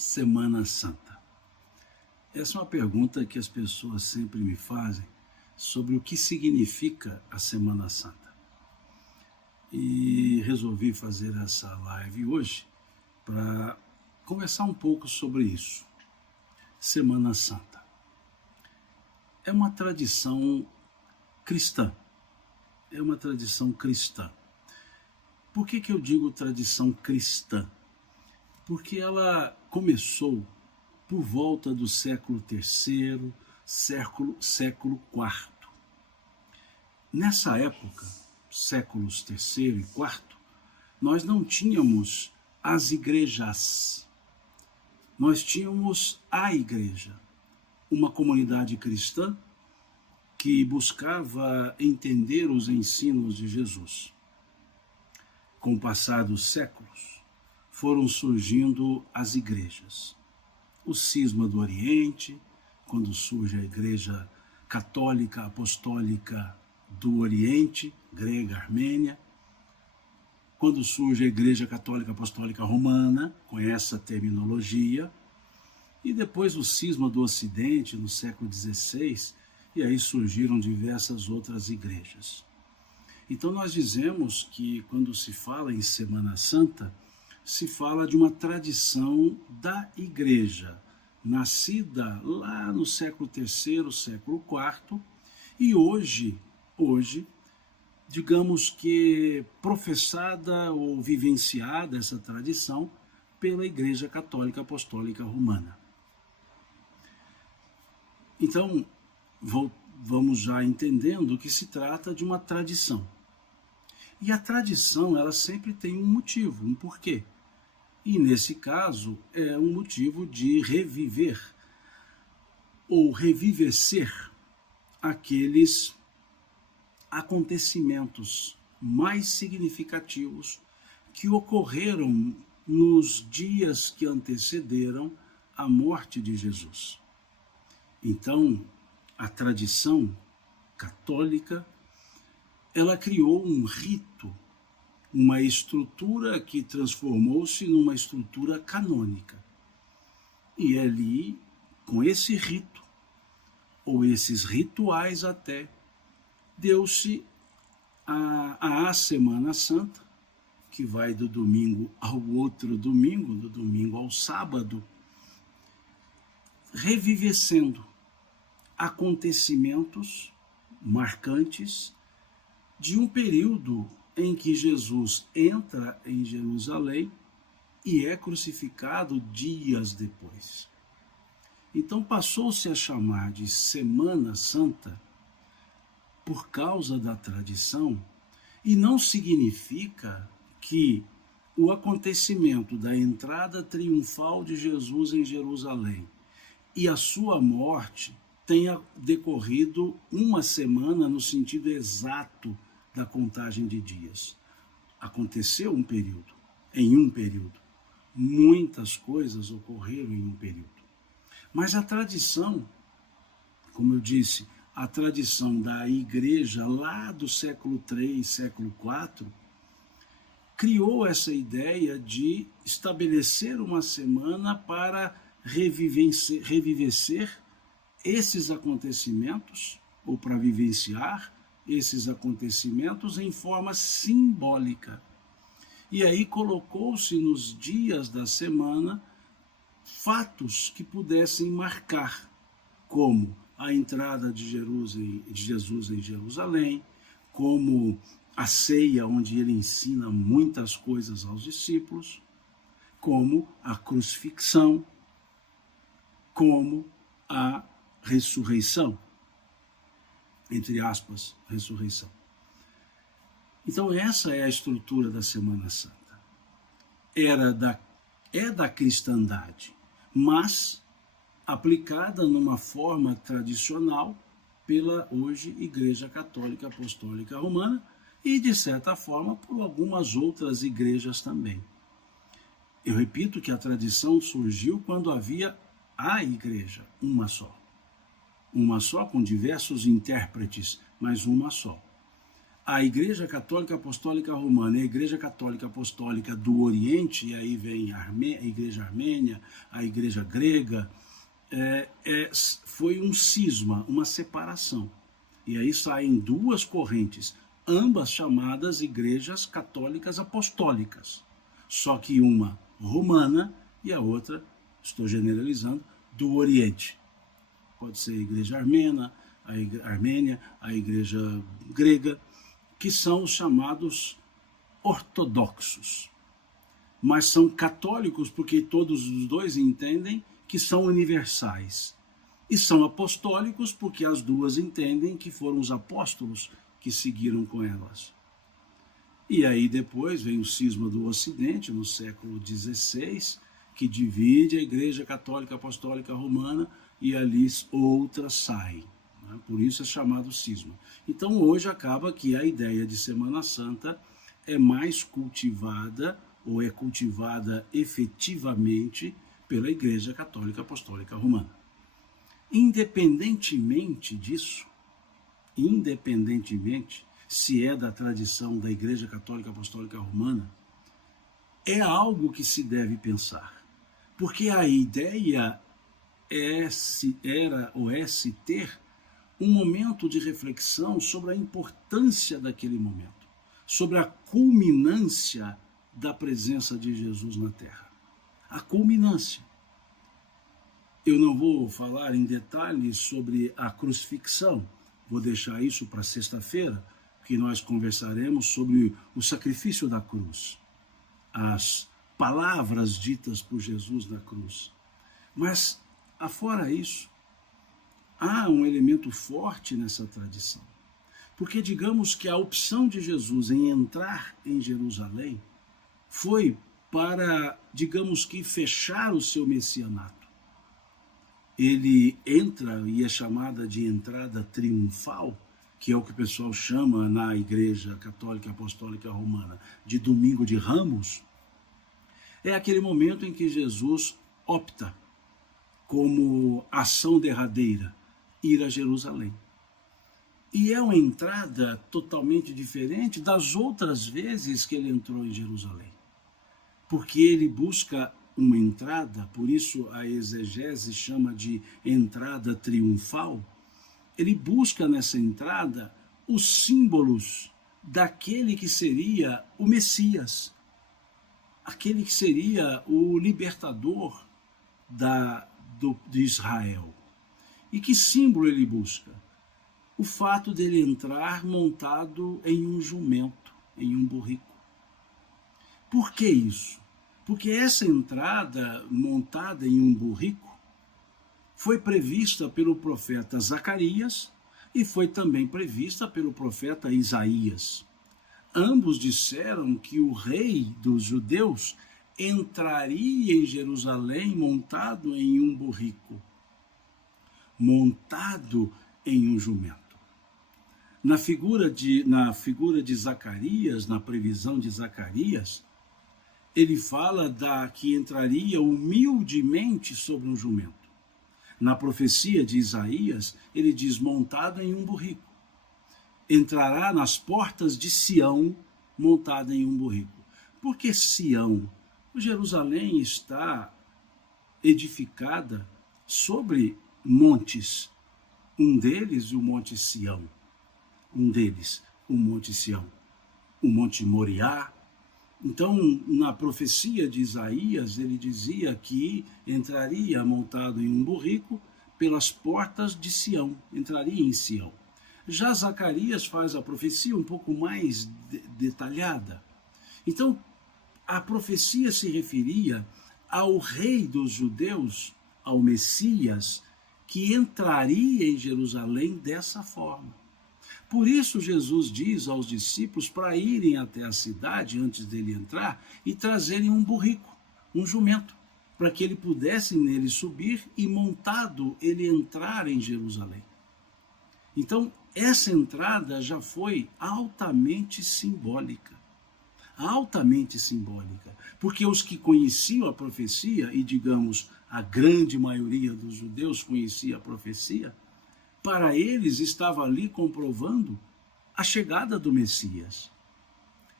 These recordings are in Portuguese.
Semana Santa? Essa é uma pergunta que as pessoas sempre me fazem sobre o que significa a Semana Santa. E resolvi fazer essa live hoje para conversar um pouco sobre isso. Semana Santa é uma tradição cristã. É uma tradição cristã. Por que eu digo tradição cristã? Porque ela começou por volta do século III, século IV. Nessa época, séculos III e IV, nós não tínhamos as igrejas. Nós tínhamos a igreja, uma comunidade cristã que buscava entender os ensinos de Jesus. Com o passar dos séculos, foram surgindo as igrejas. O cisma do Oriente, quando surge a Igreja Católica Apostólica do Oriente, grega, armênia, quando surge a Igreja Católica Apostólica Romana, com essa terminologia, e depois o cisma do Ocidente, no século XVI, e aí surgiram diversas outras igrejas. Então nós dizemos que quando se fala em Semana Santa, se fala de uma tradição da igreja, nascida lá no século III, século IV, e hoje, digamos que professada ou vivenciada essa tradição pela Igreja Católica Apostólica Romana. Então, vamos já entendendo que se trata de uma tradição. E a tradição, ela sempre tem um motivo, um porquê. E nesse caso, é um motivo de reviver ou revivecer aqueles acontecimentos mais significativos que ocorreram nos dias que antecederam a morte de Jesus. Então, a tradição católica, ela criou um rito, uma estrutura que transformou-se numa estrutura canônica. E ali, com esse rito, ou esses rituais até, deu-se a Semana Santa, que vai do domingo ao outro domingo, do domingo ao sábado, revivecendo acontecimentos marcantes de um período em que Jesus entra em Jerusalém e é crucificado dias depois. Então passou-se a chamar de Semana Santa por causa da tradição, e não significa que o acontecimento da entrada triunfal de Jesus em Jerusalém e a sua morte tenha decorrido uma semana no sentido exato da contagem de dias. Aconteceu em um período. Muitas coisas ocorreram em um período. Mas a tradição, como eu disse, a tradição da igreja lá do século III, século IV, criou essa ideia de estabelecer uma semana para revivecer esses acontecimentos, ou para vivenciar esses acontecimentos em forma simbólica. E aí colocou-se nos dias da semana fatos que pudessem marcar, como a entrada de Jesus em Jerusalém, como a ceia, onde ele ensina muitas coisas aos discípulos, como a crucifixão, como a ressurreição, entre aspas, ressurreição. Então essa é a estrutura da Semana Santa. É da cristandade, mas aplicada numa forma tradicional pela hoje Igreja Católica Apostólica Romana e, de certa forma, por algumas outras igrejas também. Eu repito que a tradição surgiu quando havia a igreja, uma só com diversos intérpretes, mas uma só. a Igreja Católica Apostólica Romana e a Igreja Católica Apostólica do Oriente, e aí vem a Igreja Armênia, a Igreja Grega, foi um cisma, uma separação. E aí saem duas correntes, ambas chamadas Igrejas Católicas Apostólicas, só que uma romana e a outra, estou generalizando, do Oriente. Pode ser a Igreja Armênia, a Igreja Grega, que são os chamados ortodoxos. Mas são católicos porque todos os dois entendem que são universais. E são apostólicos porque as duas entendem que foram os apóstolos que seguiram com elas. E aí depois vem o cisma do Ocidente, no século XVI, que divide a Igreja Católica Apostólica Romana e ali outras saem. Né? Por isso é chamado cisma. Então hoje acaba que a ideia de Semana Santa é mais cultivada, ou é cultivada efetivamente pela Igreja Católica Apostólica Romana. Independentemente disso, se é da tradição da Igreja Católica Apostólica Romana, é algo que se deve pensar. Porque a ideia era se ter um momento de reflexão sobre a importância daquele momento, sobre a culminância da presença de Jesus na Terra. A culminância. Eu não vou falar em detalhes sobre a crucifixão, vou deixar isso para sexta-feira, que nós conversaremos sobre o sacrifício da cruz, as palavras ditas por Jesus na cruz. Mas, afora isso, há um elemento forte nessa tradição. Porque digamos que a opção de Jesus em entrar em Jerusalém foi para, digamos que, fechar o seu messianato. Ele entra, e é chamada de entrada triunfal, que é o que o pessoal chama na Igreja Católica Apostólica Romana de Domingo de Ramos, é aquele momento em que Jesus opta, como ação derradeira, ir a Jerusalém. E é uma entrada totalmente diferente das outras vezes que ele entrou em Jerusalém. Porque ele busca uma entrada, por isso a exegese chama de entrada triunfal. Ele busca nessa entrada os símbolos daquele que seria o Messias, aquele que seria o libertador de Israel. E que símbolo ele busca? O fato dele entrar montado em um jumento, em um burrico. Por que isso? Porque essa entrada montada em um burrico foi prevista pelo profeta Zacarias e foi também prevista pelo profeta Isaías. Ambos disseram que o rei dos judeus entraria em Jerusalém montado em um burrico, montado em um jumento. Na figura de Zacarias, na previsão de Zacarias, ele fala que entraria humildemente sobre um jumento. Na profecia de Isaías, ele diz montado em um burrico. Entrará nas portas de Sião montado em um burrico. Por que Sião? Jerusalém está edificada sobre montes. Um deles, o Monte Sião. Um deles, o Monte Sião. O Monte Moriá. Então, na profecia de Isaías, ele dizia que entraria montado em um burrico pelas portas de Sião, entraria em Sião. Já Zacarias faz a profecia um pouco mais detalhada. Então, a profecia se referia ao rei dos judeus, ao Messias, que entraria em Jerusalém dessa forma. Por isso Jesus diz aos discípulos para irem até a cidade antes dele entrar e trazerem um burrico, um jumento, para que ele pudesse nele subir e montado ele entrar em Jerusalém. Então essa entrada já foi altamente simbólica, porque os que conheciam a profecia, e digamos a grande maioria dos judeus conhecia a profecia, para eles estava ali comprovando a chegada do Messias.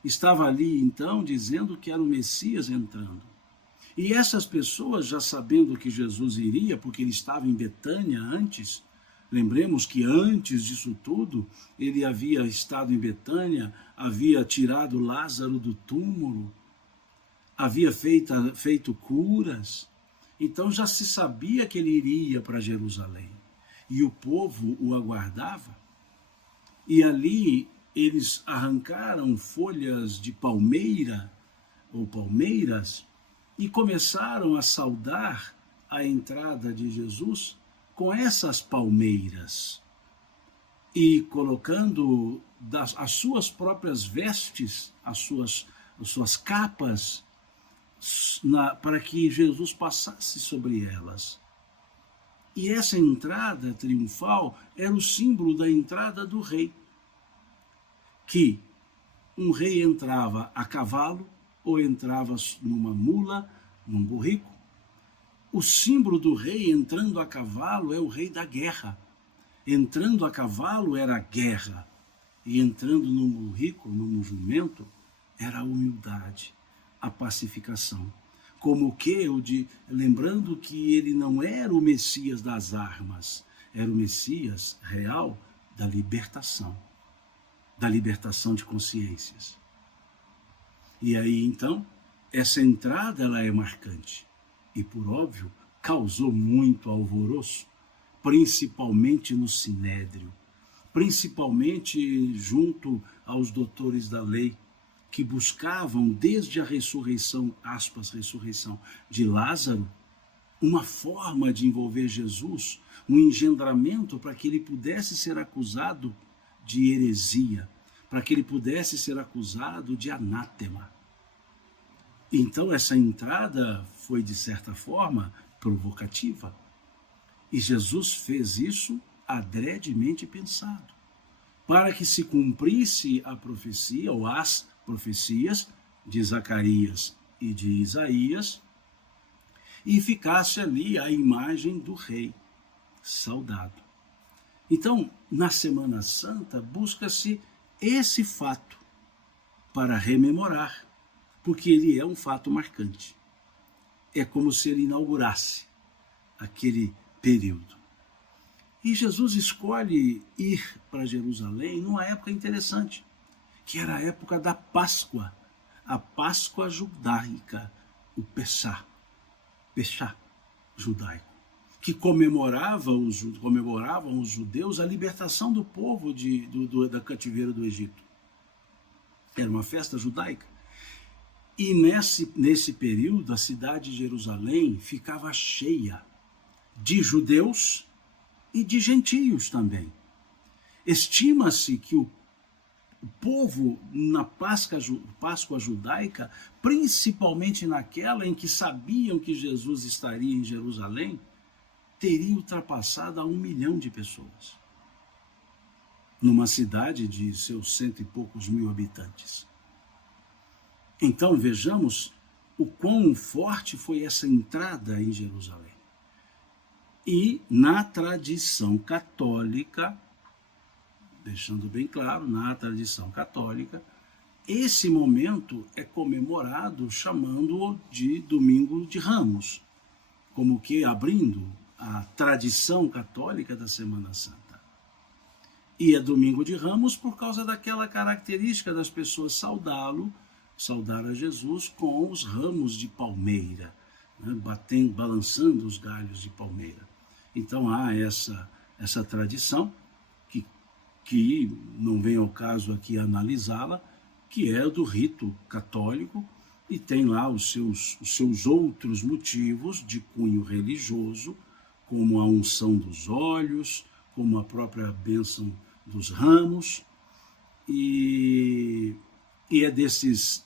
Estava ali, então, dizendo que era o Messias entrando. E essas pessoas, já sabendo que Jesus iria, porque ele estava em Betânia antes, lembremos que antes disso tudo, ele havia estado em Betânia, havia tirado Lázaro do túmulo, havia feito curas, então já se sabia que ele iria para Jerusalém. E o povo o aguardava. E ali eles arrancaram folhas de palmeira, ou palmeiras, e começaram a saudar a entrada de Jesus com essas palmeiras. E colocando as suas próprias vestes, as suas capas, para que Jesus passasse sobre elas. E essa entrada triunfal era o símbolo da entrada do rei, que um rei entrava a cavalo ou entrava numa mula, num burrico. O símbolo do rei entrando a cavalo é o rei da guerra. Entrando a cavalo era a guerra, e entrando no burrico, no jumento, era a humildade, a pacificação. Como que lembrando que ele não era o Messias das armas, era o Messias real da libertação de consciências. E aí, então, essa entrada ela é marcante e, por óbvio, causou muito alvoroço, principalmente no Sinédrio, principalmente junto aos doutores da lei, que buscavam, desde a ressurreição, aspas, ressurreição de Lázaro, uma forma de envolver Jesus, um engendramento para que ele pudesse ser acusado de heresia, para que ele pudesse ser acusado de anátema. Então essa entrada foi, de certa forma, provocativa. E Jesus fez isso adredemente pensado, para que se cumprisse a profecia, ou as profecias de Zacarias e de Isaías, e ficasse ali a imagem do rei saudado. Então, na Semana Santa, busca-se esse fato para rememorar, porque ele é um fato marcante. É como se ele inaugurasse aquele período. E Jesus escolhe ir para Jerusalém numa época interessante, que era a época da Páscoa, a Páscoa judaica, o Pessá judaico, que comemoravam os judeus a libertação do povo da cativeiro do Egito. Era uma festa judaica. E nesse período, a cidade de Jerusalém ficava cheia de judeus e de gentios também. Estima-se que o povo na Páscoa judaica, principalmente naquela em que sabiam que Jesus estaria em Jerusalém, teria ultrapassado a 1 milhão de pessoas, numa cidade de seus 100 e poucos mil habitantes. Então vejamos o quão forte foi essa entrada em Jerusalém. E na tradição católica, deixando bem claro, na tradição católica, esse momento é comemorado chamando-o de Domingo de Ramos, como que abrindo a tradição católica da Semana Santa. E é Domingo de Ramos por causa daquela característica das pessoas saudar a Jesus com os ramos de palmeira, né, balançando os galhos de palmeira. Então há essa tradição, que não vem ao caso aqui analisá-la, que é do rito católico, e tem lá os seus outros motivos de cunho religioso, como a unção dos olhos, como a própria bênção dos ramos, e é desses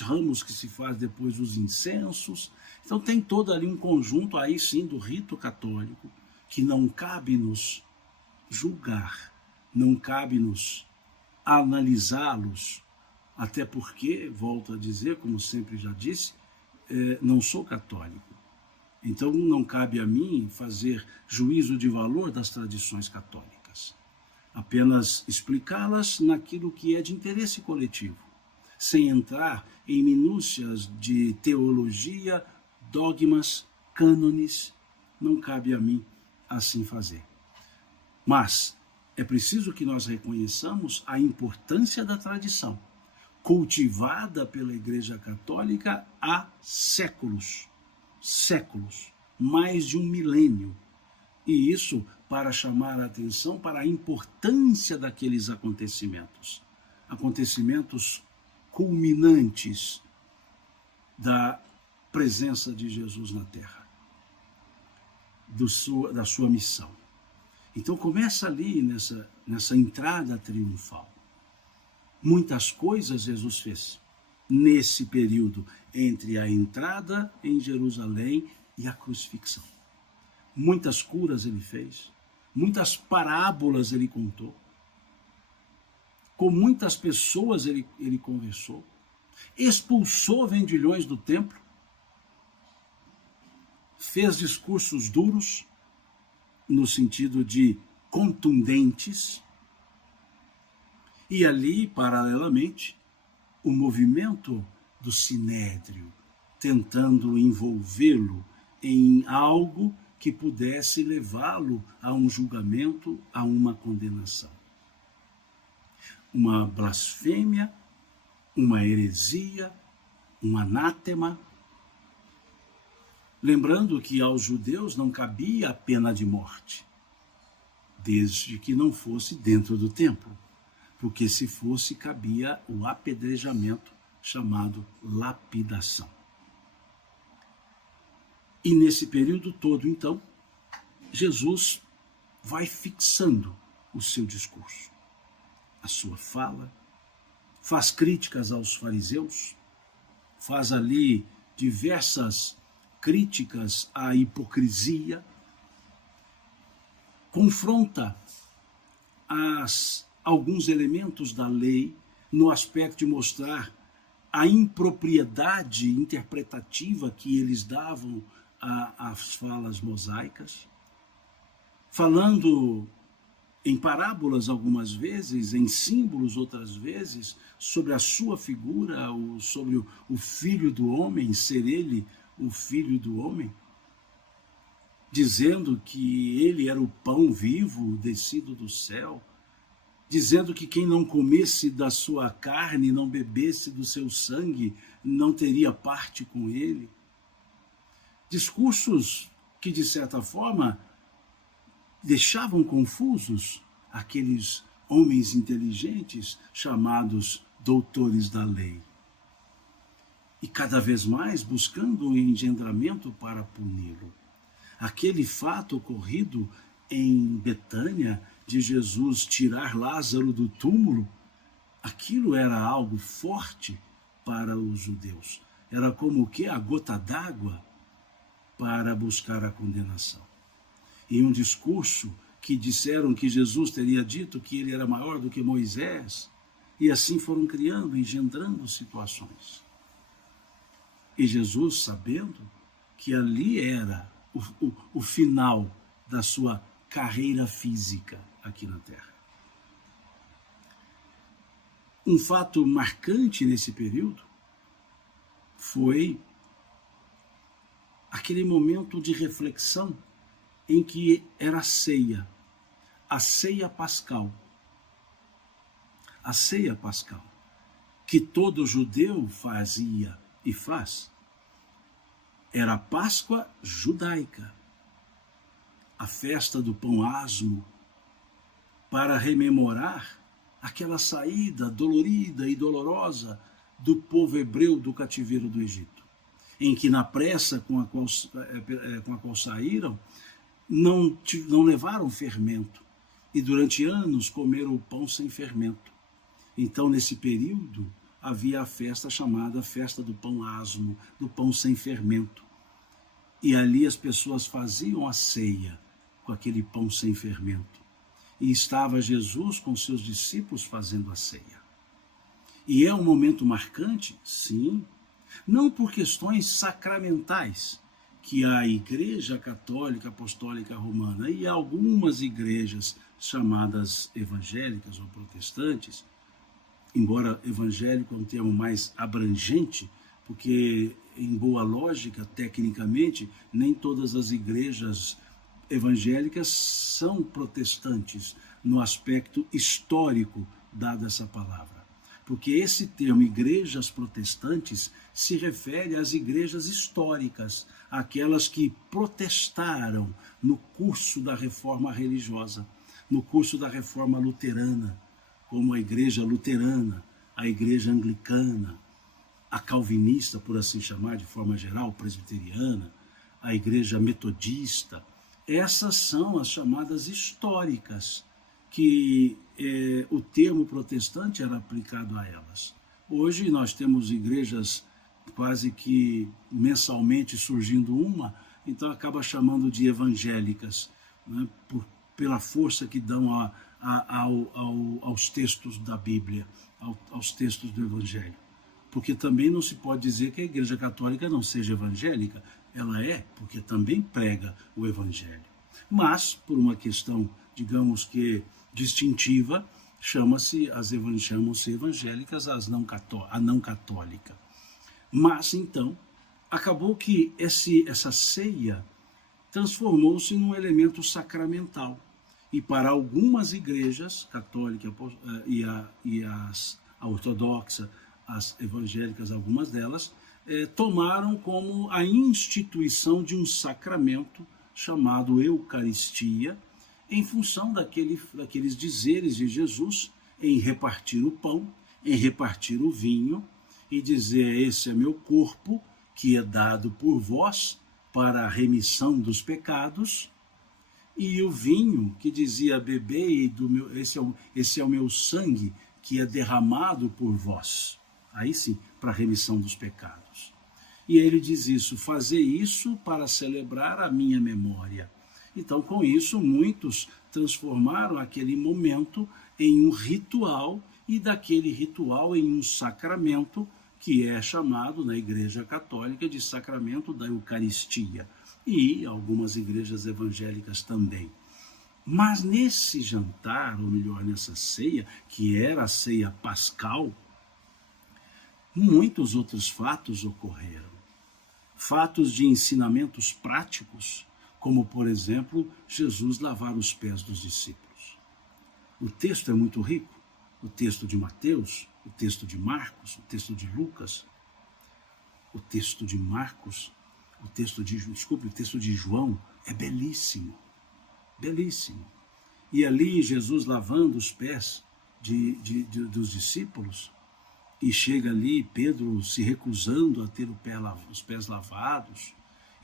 ramos que se faz depois os incensos. Então tem todo ali um conjunto, aí sim, do rito católico, que não cabe-nos julgar, não cabe-nos analisá-los, até porque, volto a dizer, como sempre já disse, não sou católico. Então não cabe a mim fazer juízo de valor das tradições católicas. apenas explicá-las naquilo que é de interesse coletivo, sem entrar em minúcias de teologia, dogmas, cânones. Não cabe a mim assim fazer. Mas é preciso que nós reconheçamos a importância da tradição, cultivada pela Igreja Católica há séculos, mais de um milênio. E isso para chamar a atenção para a importância daqueles acontecimentos culminantes da presença de Jesus na Terra, da sua missão. Então começa ali nessa entrada triunfal. Muitas coisas Jesus fez nesse período entre a entrada em Jerusalém e a crucifixão. Muitas curas ele fez, muitas parábolas ele contou, com muitas pessoas ele conversou, expulsou vendilhões do templo, fez discursos duros, no sentido de contundentes, e ali, paralelamente, o movimento do sinédrio, tentando envolvê-lo em algo que pudesse levá-lo a um julgamento, a uma condenação. Uma blasfêmia, uma heresia, um anátema. Lembrando que aos judeus não cabia a pena de morte, desde que não fosse dentro do templo, porque se fosse, cabia o apedrejamento, chamado lapidação. E nesse período todo, então, Jesus vai fixando o seu discurso, a sua fala, faz críticas aos fariseus, faz ali diversas críticas à hipocrisia, confronta alguns elementos da lei no aspecto de mostrar a impropriedade interpretativa que eles davam às falas mosaicas, falando em parábolas algumas vezes, em símbolos outras vezes, sobre a sua figura, sobre o Filho do Homem, ser ele o Filho do Homem, dizendo que ele era o pão vivo descido do céu, dizendo que quem não comesse da sua carne, não bebesse do seu sangue, não teria parte com ele. Discursos que, de certa forma, deixavam confusos aqueles homens inteligentes chamados doutores da lei. E cada vez mais buscando o engendramento para puni-lo. Aquele fato ocorrido em Betânia, de Jesus tirar Lázaro do túmulo, aquilo era algo forte para os judeus. Era como o quê? A gota d'água para buscar a condenação. E um discurso que disseram que Jesus teria dito que ele era maior do que Moisés, e assim foram criando, engendrando situações. E Jesus, sabendo que ali era o final da sua carreira física aqui na Terra. Um fato marcante nesse período foi aquele momento de reflexão em que era a ceia pascal. A ceia pascal, que todo judeu fazia e faz, era a Páscoa judaica, a festa do pão asmo, para rememorar aquela saída dolorida e dolorosa do povo hebreu do cativeiro do Egito, em que na pressa com a qual saíram, não levaram fermento, e durante anos comeram o pão sem fermento. Então, nesse período, havia a festa chamada Festa do Pão Asmo, do pão sem fermento. E ali as pessoas faziam a ceia com aquele pão sem fermento. E estava Jesus com seus discípulos fazendo a ceia. E é um momento marcante? Sim. Não por questões sacramentais, que a Igreja Católica Apostólica Romana e algumas igrejas chamadas evangélicas ou protestantes, embora evangélico é um termo mais abrangente, porque em boa lógica, tecnicamente, nem todas as igrejas evangélicas são protestantes no aspecto histórico dada essa palavra. Porque esse termo igrejas protestantes se refere às igrejas históricas, aquelas que protestaram no curso da reforma religiosa, no curso da reforma luterana, como a igreja luterana, a igreja anglicana, a calvinista, por assim chamar, de forma geral, presbiteriana, a igreja metodista. Essas são as chamadas históricas, que o termo protestante era aplicado a elas. Hoje nós temos igrejas quase que mensalmente surgindo uma, então acaba chamando de evangélicas, né, pela força que dão aos textos da Bíblia, aos textos do Evangelho. Porque também não se pode dizer que a Igreja Católica não seja evangélica, ela é, porque também prega o Evangelho. Mas, por uma questão, digamos que distintiva, chamam-se evangélicas a não católica. Mas, então, acabou que essa ceia transformou-se num elemento sacramental. E para algumas igrejas, católica e a ortodoxa, as evangélicas, algumas delas, tomaram como a instituição de um sacramento chamado Eucaristia, em função daqueles dizeres de Jesus em repartir o pão, em repartir o vinho, e dizer: esse é meu corpo, que é dado por vós para a remissão dos pecados, e o vinho, que dizia: bebei, esse é o meu sangue, que é derramado por vós. Aí sim, para a remissão dos pecados. E ele diz isso: fazer isso para celebrar a minha memória. Então, com isso, muitos transformaram aquele momento em um ritual, e daquele ritual em um sacramento, que é chamado na Igreja Católica de sacramento da Eucaristia, e algumas igrejas evangélicas também. Mas nesse jantar, ou melhor, nessa ceia, que era a ceia pascal, muitos outros fatos ocorreram. Fatos de ensinamentos práticos, como, por exemplo, Jesus lavar os pés dos discípulos. O texto é muito rico, o texto de Mateus, o texto de Marcos, o texto de Lucas, o texto de Marcos, o texto de João é belíssimo, belíssimo. E ali Jesus lavando os pés dos discípulos, e chega ali Pedro se recusando a ter os pés lavados,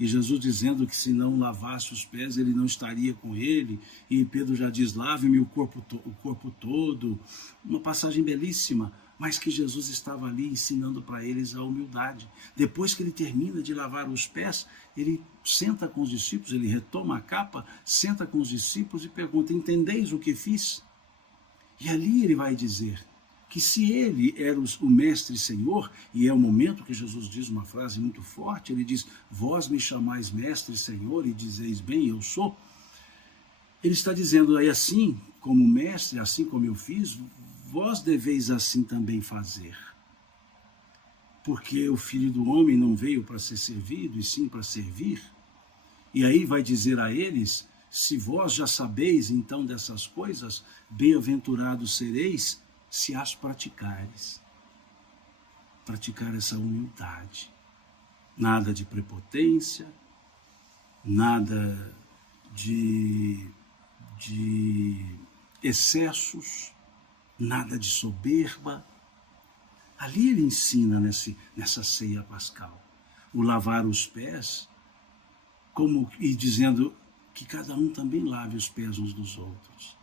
e Jesus dizendo que se não lavasse os pés ele não estaria com ele, e Pedro já diz: lave-me o corpo todo. Uma passagem belíssima, mas que Jesus estava ali ensinando para eles a humildade. Depois que ele termina de lavar os pés, ele senta com os discípulos, ele retoma a capa, senta com os discípulos e pergunta: entendeis o que fiz? E ali ele vai dizer que se ele era o mestre e senhor, e é o momento que Jesus diz uma frase muito forte, ele diz: vós me chamais mestre e senhor e dizeis bem, eu sou. Ele está dizendo aí: assim como mestre, assim como eu fiz, vós deveis assim também fazer. Porque o Filho do Homem não veio para ser servido, e sim para servir. E aí vai dizer a eles: se vós já sabeis então dessas coisas, bem-aventurados sereis se as praticares. Praticar essa humildade. Nada de prepotência, nada de excessos, nada de soberba. Ali ele ensina nessa ceia pascal o lavar os pés, e dizendo que cada um também lave os pés uns dos outros.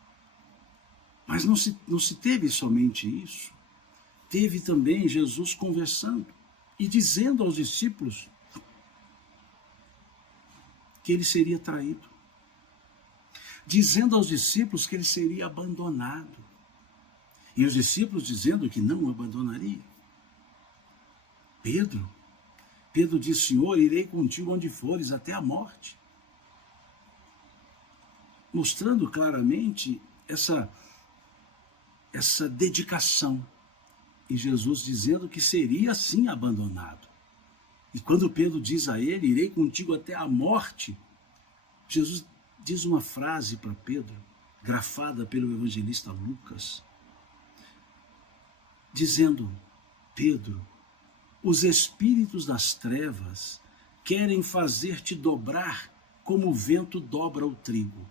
Mas não se teve somente isso. Teve também Jesus conversando e dizendo aos discípulos que ele seria traído. Dizendo aos discípulos que ele seria abandonado. E os discípulos dizendo que não o abandonaria. Pedro Pedro diz: Senhor, irei contigo onde fores, até a morte. Mostrando claramente essa dedicação. E Jesus dizendo que seria assim abandonado. E quando Pedro diz a ele: irei contigo até a morte, Jesus diz uma frase para Pedro, grafada pelo evangelista Lucas, dizendo: Pedro, os espíritos das trevas querem fazer-te dobrar como o vento dobra o trigo.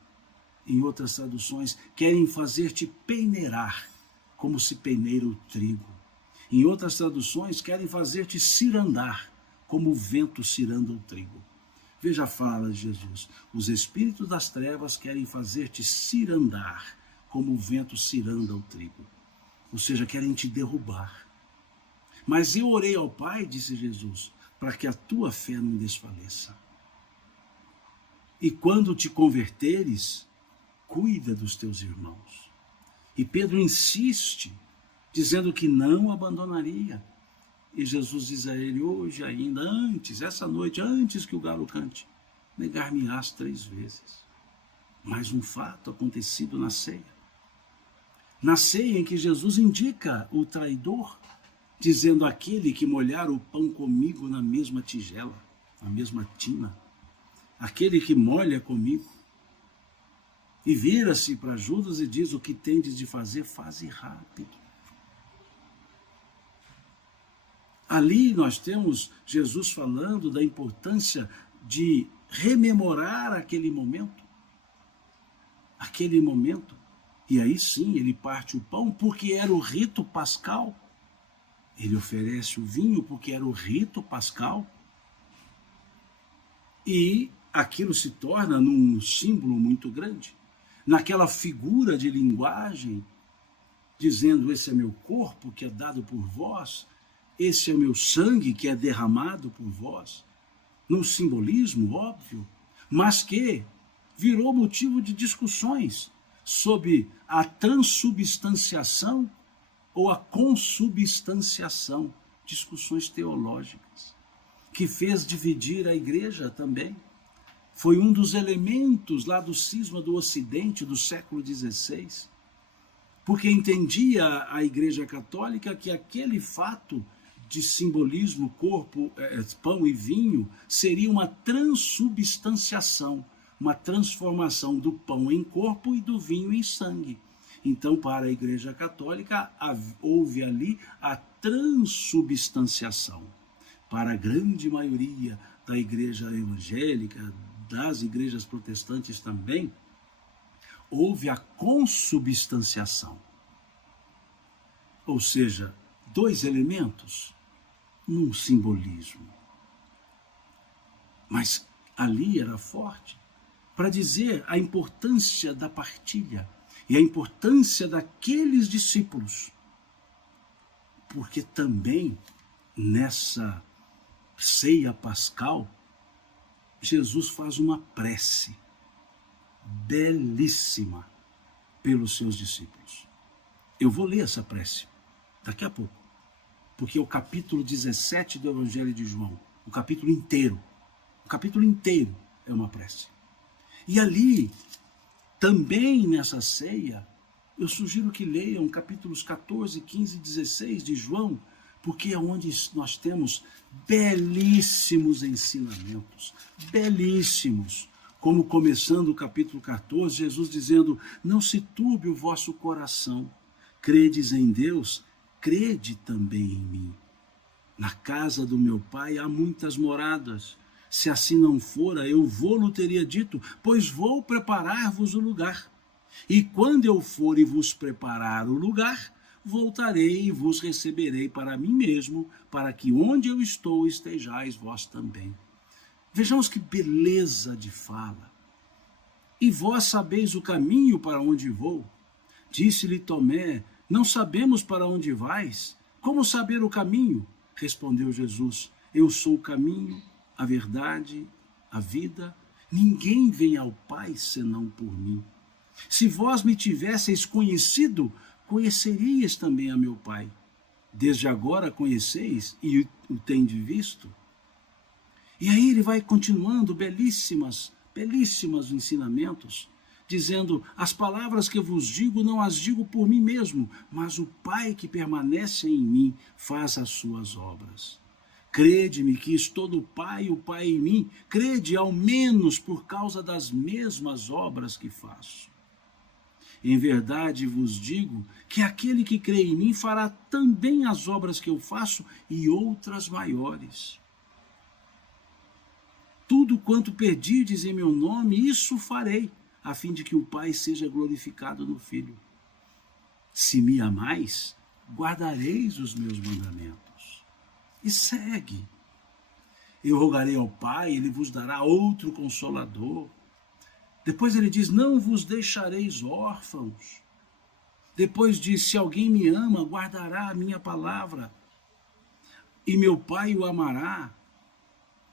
Em outras traduções, querem fazer-te peneirar como se peneira o trigo. Em outras traduções, querem fazer-te cirandar como o vento ciranda o trigo. Veja a fala de Jesus: os espíritos das trevas querem fazer-te cirandar como o vento ciranda o trigo. Ou seja, querem te derrubar. Mas eu orei ao Pai, disse Jesus, para que a tua fé não desfaleça. E quando te converteres, cuida dos teus irmãos. E Pedro insiste, dizendo que não abandonaria. E Jesus diz a ele: hoje ainda, essa noite, antes que o galo cante, negar-me-ás 3 vezes. Mais um fato acontecido na ceia. Na ceia em que Jesus indica o traidor, dizendo: aquele que molhar o pão comigo na mesma tigela, na mesma tina, aquele que molha comigo. E vira-se para Judas e diz: o que tendes de fazer, faze rápido. Ali nós temos Jesus falando da importância de rememorar aquele momento. Aquele momento. E aí sim, ele parte o pão, porque era o rito pascal. Ele oferece o vinho, porque era o rito pascal. E aquilo se torna num símbolo muito grande. Naquela figura de linguagem, dizendo: esse é meu corpo que é dado por vós, esse é o meu sangue que é derramado por vós, num simbolismo óbvio, mas que virou motivo de discussões sobre a transubstanciação ou a consubstanciação, discussões teológicas, que fez dividir a igreja também. Foi um dos elementos lá do cisma do Ocidente do século XVI, porque entendia a Igreja Católica que aquele fato de simbolismo, corpo, pão e vinho, seria uma transubstanciação, uma transformação do pão em corpo e do vinho em sangue. Então, para a Igreja Católica, houve ali a transubstanciação. Para a grande maioria da Igreja evangélica, das igrejas protestantes também, houve a consubstanciação. Ou seja, 2 elementos num simbolismo. Mas ali era forte para dizer a importância da partilha e a importância daqueles discípulos. Porque também nessa ceia pascal, Jesus faz uma prece belíssima pelos seus discípulos. Eu vou ler essa prece daqui a pouco, porque é o capítulo 17 do Evangelho de João, o capítulo inteiro é uma prece. E ali, também nessa ceia, eu sugiro que leiam capítulos 14, 15 e 16 de João, porque é onde nós temos belíssimos ensinamentos, belíssimos, como começando o capítulo 14, Jesus dizendo: não se turbe o vosso coração, credes em Deus, crede também em mim. Na casa do meu Pai há muitas moradas, se assim não fora, eu vou-lo teria dito, pois vou preparar-vos o lugar. E quando eu for e vos preparar o lugar, voltarei e vos receberei para mim mesmo, para que onde eu estou estejais vós também. Vejamos que beleza de fala. E vós sabeis o caminho para onde vou? Disse-lhe Tomé: não sabemos para onde vais. Como saber o caminho? Respondeu Jesus: eu sou o caminho, a verdade, a vida. Ninguém vem ao Pai senão por mim. Se vós me tivesseis conhecido, conheceríeis também a meu Pai. Desde agora conheceis e o tendes visto. E aí ele vai continuando, belíssimos ensinamentos, dizendo: as palavras que vos digo, não as digo por mim mesmo, mas o Pai que permanece em mim faz as suas obras. Crede-me que estou no Pai e o Pai em mim, crede ao menos por causa das mesmas obras que faço. Em verdade vos digo que aquele que crê em mim fará também as obras que eu faço e outras maiores. Tudo quanto pedirdes em meu nome, isso farei, a fim de que o Pai seja glorificado no Filho. Se me amais, guardareis os meus mandamentos. E segue. Eu rogarei ao Pai, ele vos dará outro Consolador. Depois ele diz: não vos deixareis órfãos. Depois diz: se alguém me ama, guardará a minha palavra, e meu Pai o amará.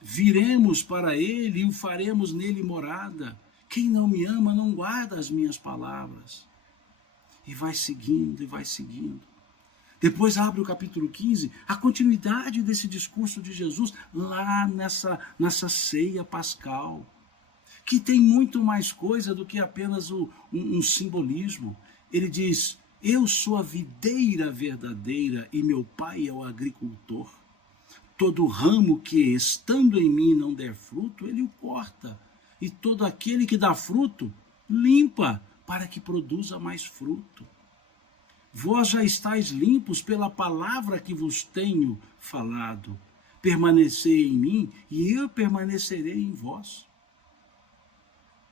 Viremos para ele e o faremos nele morada. Quem não me ama não guarda as minhas palavras. E vai seguindo, e vai seguindo. Depois abre o capítulo 15, a continuidade desse discurso de Jesus lá nessa ceia pascal, que tem muito mais coisa do que apenas um simbolismo. Ele diz: eu sou a videira verdadeira e meu Pai é o agricultor. Todo ramo que, estando em mim, não der fruto, ele o corta. E todo aquele que dá fruto, limpa, para que produza mais fruto. Vós já estáis limpos pela palavra que vos tenho falado. Permanecei em mim, e eu permanecerei em vós.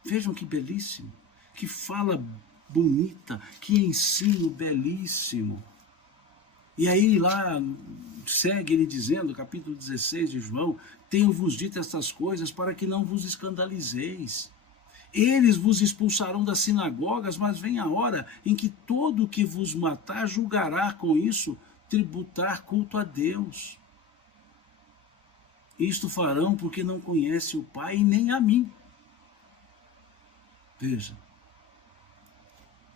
Vejam que belíssimo, que fala bonita, que ensino belíssimo. E aí lá segue ele dizendo, capítulo 16 de João: tenho-vos dito estas coisas para que não vos escandalizeis. Eles vos expulsarão das sinagogas, mas vem a hora em que todo o que vos matar julgará com isso tributar culto a Deus. Isto farão porque não conhecem o Pai nem a mim. Veja,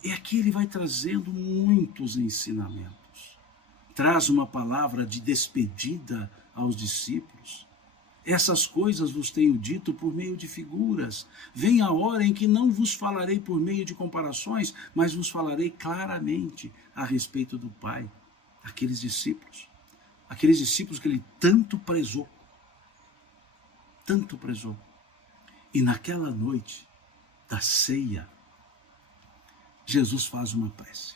e aqui ele vai trazendo muitos ensinamentos. Traz uma palavra de despedida aos discípulos. Essas coisas vos tenho dito por meio de figuras. Vem a hora em que não vos falarei por meio de comparações, mas vos falarei claramente a respeito do Pai. Aqueles discípulos que ele tanto prezou. Tanto prezou. E naquela noite da ceia, Jesus faz uma prece.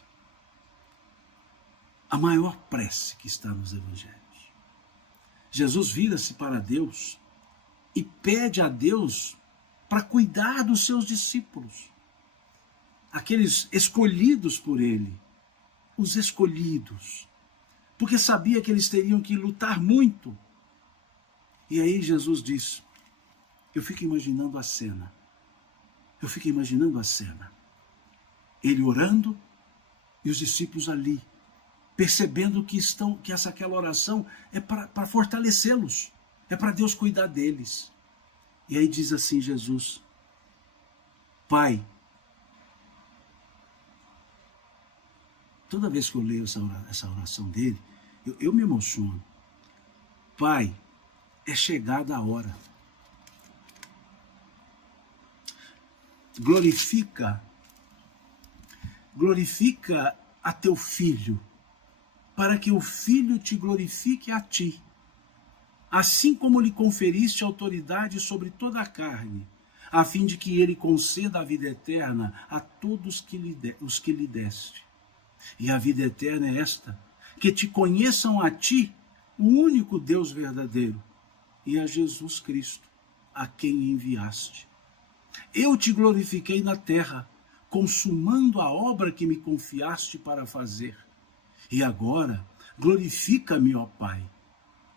A maior prece que está nos evangelhos. Jesus vira-se para Deus e pede a Deus para cuidar dos seus discípulos. Aqueles escolhidos por ele. Os escolhidos. Porque sabia que eles teriam que lutar muito. E aí Jesus diz, eu fico imaginando a cena. Ele orando e os discípulos ali, percebendo que aquela oração é para fortalecê-los, é para Deus cuidar deles. E aí diz assim Jesus: Pai, toda vez que eu leio essa oração dele, eu me emociono. Pai, é chegada a hora. Glorifica a teu filho, para que o Filho te glorifique a ti, assim como lhe conferiste autoridade sobre toda a carne, a fim de que ele conceda a vida eterna a todos os que lhe deste. E a vida eterna é esta, que te conheçam a ti, o único Deus verdadeiro, e a Jesus Cristo, a quem enviaste. Eu te glorifiquei na terra, consumando a obra que me confiaste para fazer. E agora, glorifica-me, ó Pai,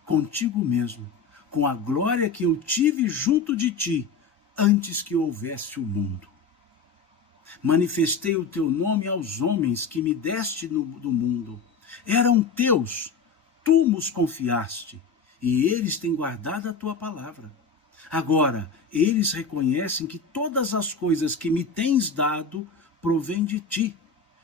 contigo mesmo, com a glória que eu tive junto de ti, antes que houvesse o mundo. Manifestei o teu nome aos homens que me deste do mundo. Eram teus, tu nos confiaste, e eles têm guardado a tua palavra. Agora, eles reconhecem que todas as coisas que me tens dado provêm de ti,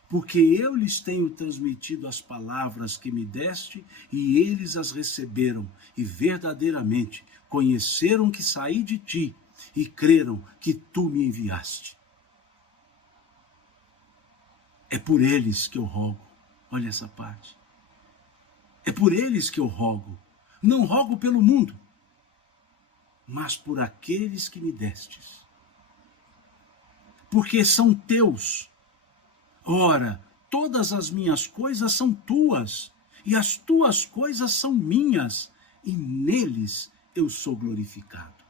porque eu lhes tenho transmitido as palavras que me deste, e eles as receberam, e verdadeiramente conheceram que saí de ti e creram que tu me enviaste. É por eles que eu rogo. Olha essa parte. É por eles que eu rogo. Não rogo pelo mundo, mas por aqueles que me destes. Porque são teus. Ora, todas as minhas coisas são tuas, e as tuas coisas são minhas, e neles eu sou glorificado.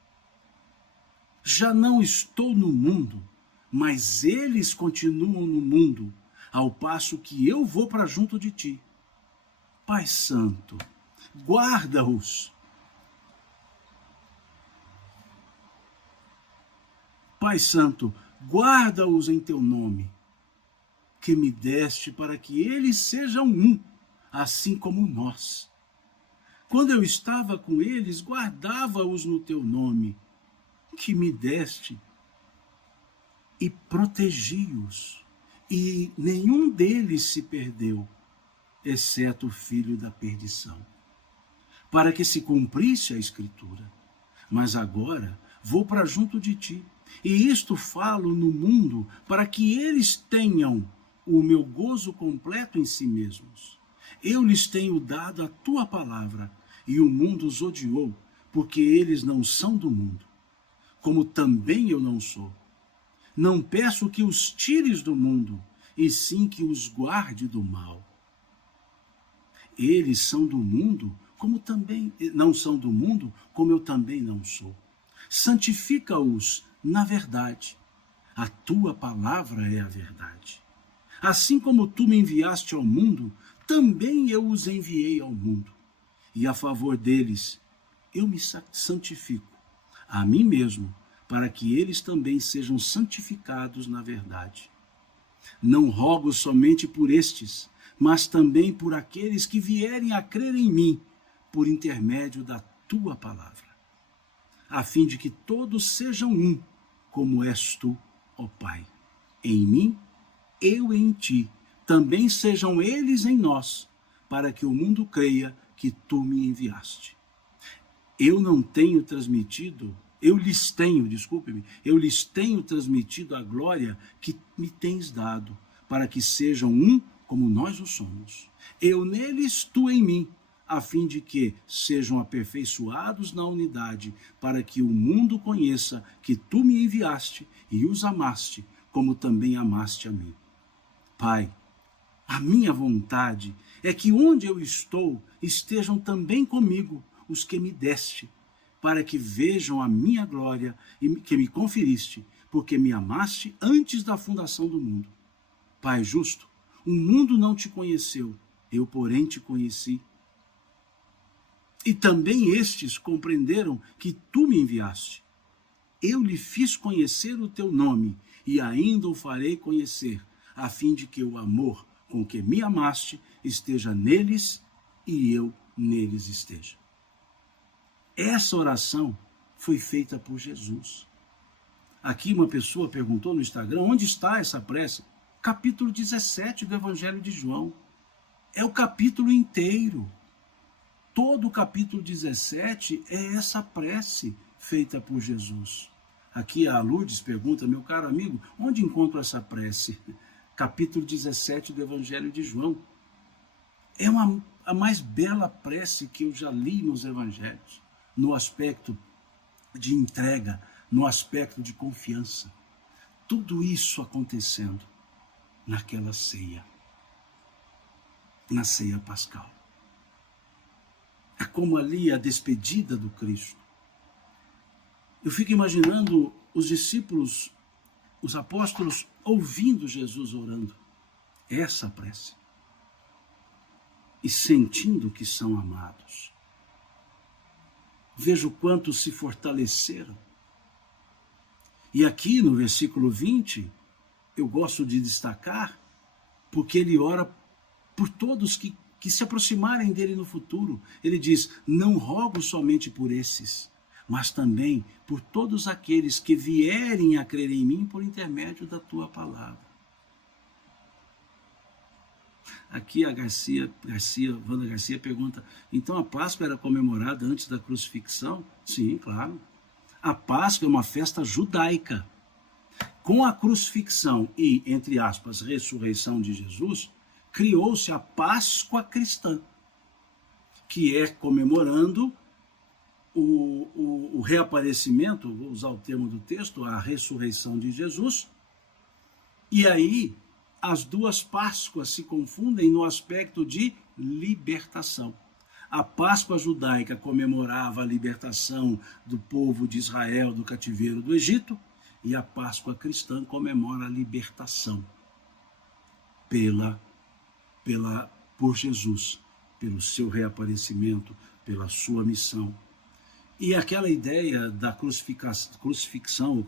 Já não estou no mundo, mas eles continuam no mundo, ao passo que eu vou para junto de ti. Pai Santo, guarda-os. Pai Santo, guarda-os em teu nome, que me deste para que eles sejam um, assim como nós. Quando eu estava com eles, guardava-os no teu nome, que me deste, e protegi-os, e nenhum deles se perdeu, exceto o filho da perdição, para que se cumprisse a Escritura. Mas agora vou para junto de ti, e isto falo no mundo, para que eles tenham o meu gozo completo em si mesmos. Eu lhes tenho dado a tua palavra, e o mundo os odiou, porque eles não são do mundo, como também eu não sou. Não peço que os tires do mundo, e sim que os guarde do mal. Eles são do mundo, como também não são do mundo, como eu também não sou. Santifica-os na verdade. A tua palavra é a verdade. Assim como tu me enviaste ao mundo, também eu os enviei ao mundo. E a favor deles, eu me santifico a mim mesmo, para que eles também sejam santificados na verdade. Não rogo somente por estes, mas também por aqueles que vierem a crer em mim, por intermédio da tua palavra, a fim de que todos sejam um, como és tu, ó Pai. Em mim, eu em ti, também sejam eles em nós, para que o mundo creia que tu me enviaste. Eu lhes tenho transmitido a glória que me tens dado, para que sejam um como nós o somos. Eu neles, tu em mim, a fim de que sejam aperfeiçoados na unidade, para que o mundo conheça que tu me enviaste e os amaste, como também amaste a mim. Pai, a minha vontade é que onde eu estou, estejam também comigo os que me deste, para que vejam a minha glória que me conferiste, porque me amaste antes da fundação do mundo. Pai justo, o mundo não te conheceu, eu, porém, te conheci. E também estes compreenderam que tu me enviaste. Eu lhe fiz conhecer o teu nome, e ainda o farei conhecer, a fim de que o amor com que me amaste esteja neles e eu neles esteja. Essa oração foi feita por Jesus. Aqui uma pessoa perguntou no Instagram, onde está essa prece? Capítulo 17 do Evangelho de João. É o capítulo inteiro. Todo o capítulo 17 é essa prece feita por Jesus. Aqui a Lourdes pergunta, meu caro amigo, onde encontro essa prece? Capítulo 17 do Evangelho de João. É a mais bela prece que eu já li nos Evangelhos, no aspecto de entrega, no aspecto de confiança. Tudo isso acontecendo naquela ceia, na ceia pascal. É como ali a despedida do Cristo. Eu fico imaginando os discípulos, os apóstolos, ouvindo Jesus orando essa prece e sentindo que são amados. Vejo quanto se fortaleceram. E aqui no versículo 20, eu gosto de destacar, porque ele ora por todos que se aproximarem dele no futuro. Ele diz, não rogo somente por esses, mas também por todos aqueles que vierem a crer em mim por intermédio da tua palavra. Aqui a Wanda Garcia pergunta, então a Páscoa era comemorada antes da crucifixão? Sim, claro. A Páscoa é uma festa judaica. Com a crucifixão e, entre aspas, ressurreição de Jesus, criou-se a Páscoa cristã, que é comemorando o reaparecimento, vou usar o termo do texto, a ressurreição de Jesus. E aí as duas Páscoas se confundem no aspecto de libertação. A Páscoa judaica comemorava a libertação do povo de Israel do cativeiro do Egito, e a Páscoa cristã comemora a libertação por Jesus, pelo seu reaparecimento, pela sua missão. E aquela ideia da crucificação,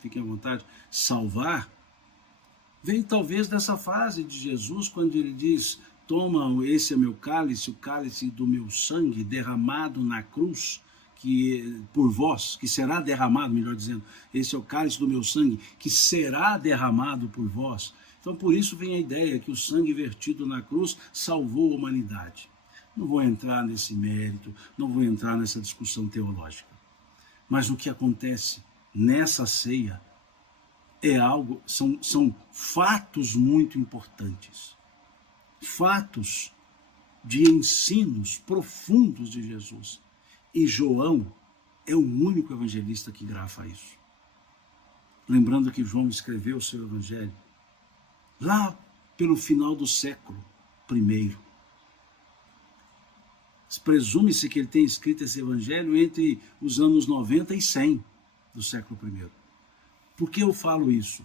fiquem à vontade, salvar, vem talvez dessa fase de Jesus, quando ele diz, toma, esse é meu cálice, o cálice do meu sangue derramado na cruz, que por vós, que será derramado, melhor dizendo, esse é o cálice do meu sangue, que será derramado por vós. Então por isso vem a ideia que o sangue vertido na cruz salvou a humanidade. Não vou entrar nesse mérito, não vou entrar nessa discussão teológica. Mas o que acontece nessa ceia é algo, são fatos muito importantes. Fatos de ensinos profundos de Jesus. E João é o único evangelista que grafa isso. Lembrando que João escreveu o seu evangelho lá pelo final do século I. Presume-se que ele tenha escrito esse evangelho entre os anos 90 e 100 do século I. Por que eu falo isso?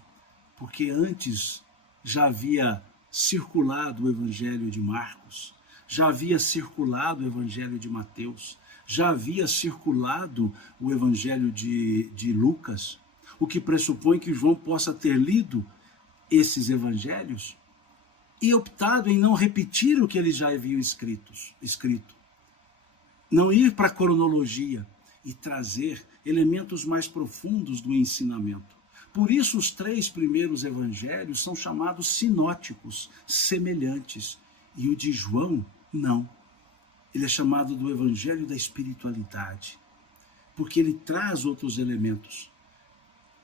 Porque antes já havia circulado o evangelho de Marcos, já havia circulado o evangelho de Mateus, já havia circulado o evangelho de Lucas, o que pressupõe que João possa ter lido esses evangelhos e optado em não repetir o que eles já haviam escrito. Não ir para a cronologia e trazer elementos mais profundos do ensinamento. Por isso os 3 primeiros evangelhos são chamados sinóticos, semelhantes, e o de João, não. Ele é chamado do evangelho da espiritualidade, porque ele traz outros elementos,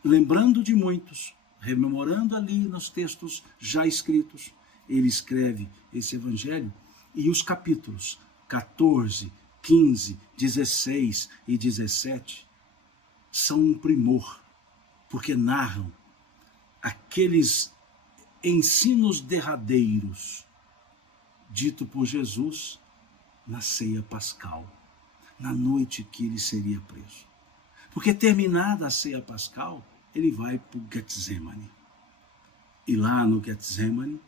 lembrando de muitos, rememorando ali nos textos já escritos. Ele escreve esse evangelho e os capítulos 14, 15, 16 e 17 são um primor, porque narram aqueles ensinos derradeiros dito por Jesus na ceia pascal, na noite que ele seria preso. Porque terminada a ceia pascal, ele vai para o Getsemane. E lá no Getsemane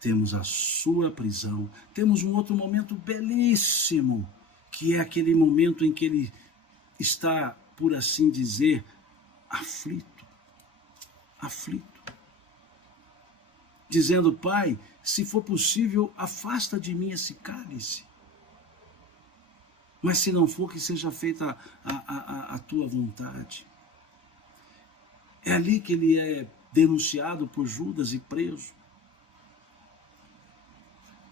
temos a sua prisão, temos um outro momento belíssimo, que é aquele momento em que ele está, por assim dizer, aflito, dizendo, Pai, se for possível, afasta de mim esse cálice. Mas se não for, que seja feita a tua vontade. É ali que ele é denunciado por Judas e preso.